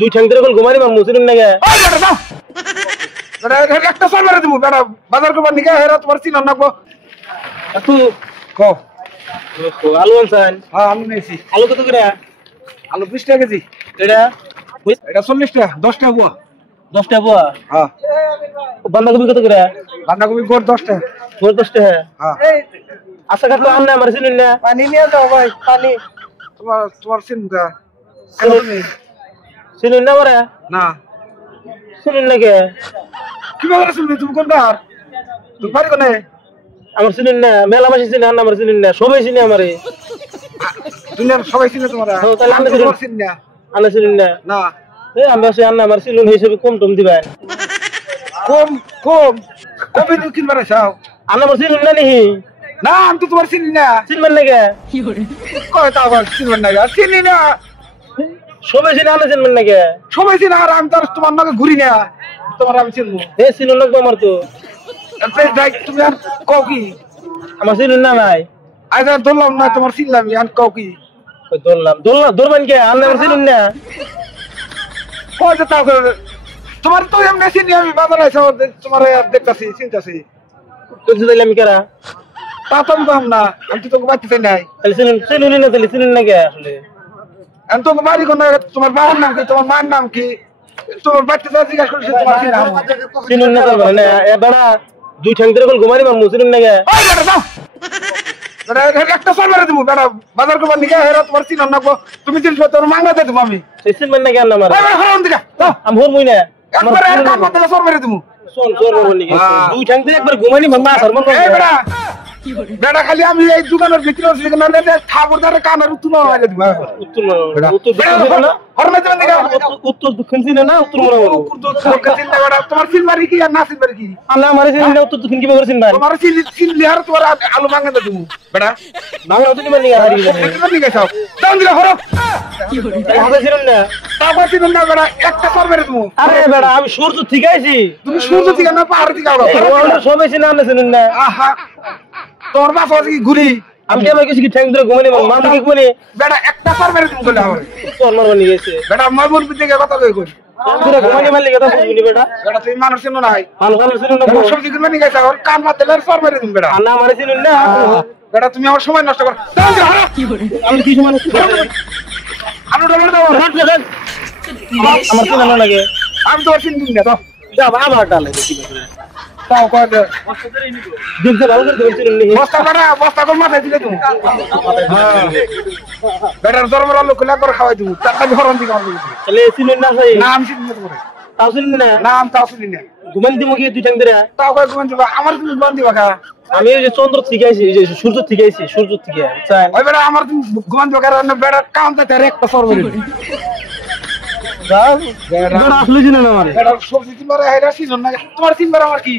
দুই ঠ্যাং ধরে কল ঘুমানি মার মুসিন নাকি ওই বেটা দাও বেটা একটা সর মেরে দেবো বেটা বাজার করবার নিকে হেরা তোমার চিনার নাকবো তুই ক আলু আনছেন হ্যাঁ আলু নিয়েছি আলু কত করে আলু 20 টাকা কেজি এটা এটা 40 টাকা 10 টাকা বুয়া 10 টাকা পোয়া হ্যাঁ বাঁধাকপি কত করে বাঁধাকপি গোট 10 টাকা তোর 10 টাকা হ্যাঁ আশা কাটলো আন্না আমার চিনুন না পানি নিয়ে দাও ভাই পানি তোমার চিন্তা চিনুন না করে না চিনুন নাকি কি ব্যাপারে শুনবি তুমি কোনটা তুমি পারি কোনে আমার চিনুন না মেলা মাসি চিনে আন্না আমার চিনুন না সবাই চিনে আমারে দুনিয়ার সবাই চিনে তোমরা তাহলে আমি তোমার চিনি না আন্না চিনুন না না এই আমি আসে আন্না আমার চিনুন হিসেবে কম টম দিবেন কম কম কবে তুমি কিনবার চাও আন্না আমার চিনুন না নিহি না আমি তো তোমার চিনি না চিনবেন নাকি কয় তা আবার চিনবেন না চিনি না সবাই চিনে আন্না চিনবেন নাকি সবাই চিনে আর আমি তো আর তোমার নাকে ঘুরি না তোমার আমি চিনবো এ চিনুন লাগবে আমার তো যাই তুমি আর কও কি আমার চিনুন না নাই আজ আর ধরলাম না তোমার চিনলাম আর কও কি ধরবেন কে আন্না আমার চিনুন না কয় যে তাও তোমার তো এমনি চিনি আমি বাজারে আইসা তোমার দেখতাছি চিন্তাছি তুই দিলে আমি কেরা তা তো আমি কম না আমি তো তোকে বাড়তে চাই নাই তাহলে চিনুন না তাহলে চিনুন নাকি আসলে আমি তোকে বাড়ি কোন তোমার বাবার নাম কি তোমার মার নাম কি তোমার বাড়তে যা জিজ্ঞাসা করছি তোমার কি নাম চিনুন না তারপরে না এ বেড়া দুই ঠ্যাং ধরে কল ঘুমানি মার মুসিনুন নাকি ওই বেটা দাও বেটা একটা সর মেরে দেবো বেটা বাজার করবার নিকে হেরা তোমার চিনার নাকবো তুমি চিনছো তোর মাংনা দিয়ে দেবো আমি সেই চিনবেন নাকি আন্না আমার ওই বেটা হরন দিকা দাও আমি হরমুই না একবার এক কাম করতে সর মেরে দেবো শোন শোন বলি দুই ঠ্যাং ধরে একবার ঘুমানি মার মা সরমন এই বেটা বেটা খালি আমি এই দোকানের ভিতরে আছি কেন না ঠাকুরদারে কানের উত্তর মারা দিব উত্তর উত্তর না হরমে দেবেন দিকা উত্তর দক্ষিণ চিনে না উত্তর মনে বলো চিন্তা বেটা তোমার সিলমারি কি আর না সিলমারি কি আন্না আমার চিনেন না উত্তর দক্ষিণ কি করেছেন ভাই তোমার সিললি আর তোমার আলু মাংনা দেবো বেটা বাংলা উত্তর নিবেন নাকি হারিয়ে গেছে কি নিকে যাও দাও দিলা হরো হবে চিনেন না তারপর চিনুন না বেটা একটা সর মেরে দেবো আরে বেড়া আমি সূর্য ঠিক আছি তুমি সূর্য থেকে না পাহাড় থেকে আও সবাই চিনে আন্না চিনেন না আহা তোর বাপ আছে কি ঘুরি আমি কেমন কিছু কি ঠ্যাং ধরে ঘুমানি মার মা কি ঘুমানি বেটা একটা সর মেরে দেবো বলে আমার তোর মারবার নিয়ে গেছে বেটা ময়মুর দিকে কথা কই কই ধরে ঘুমানি মারলে কথা শুনবি বেটা বেটা তুমি মানুষ চিনো নাই মানুষ চিনুন না সবজি কিনবে নিয়ে গেছে আর কান মারতে গেলে সর মেরে দিন বেটা আন্না আমার চিনুন না বেটা তুমি আমার সময় নষ্ট কর দাও দিলা হরো আমি কি সময় আলু ডবল দাও আমার চিনা না লাগে আমি তো চিনি না তো যা আবার ডালে দেখি তাও কয় দে দেখতে ভালো করে দেখতে নি বস্তা কর মাথায় দিলে তুমি বেটার দরবার আলু কুলা করে খাওয়াই দিব টাকা হরন দিকে আমার তাহলে চিনুন না ভাই নাম চিনি না তোমার তাও চিনুন না নাম তাও চিনি না ঘুমান দিমু কি দুই ঠ্যাং ধরে তাও কয় কোন দিবা আমার তুমি বন্ধ দিবা কা আমি ওই যে চন্দ্র থেকে আইছি এই যে সূর্য থেকে আইছি সূর্য থেকে চাই ওই বেটা আমার তুমি ঘুমান দিবা কারণ বেটা কাউন্টে তার একটা সর মেরে দাও বেড়া আসলে চিনেন না আমারে বেটা সবজি কিনবার হেরা সিজন না তোমার কিনবার আমার কি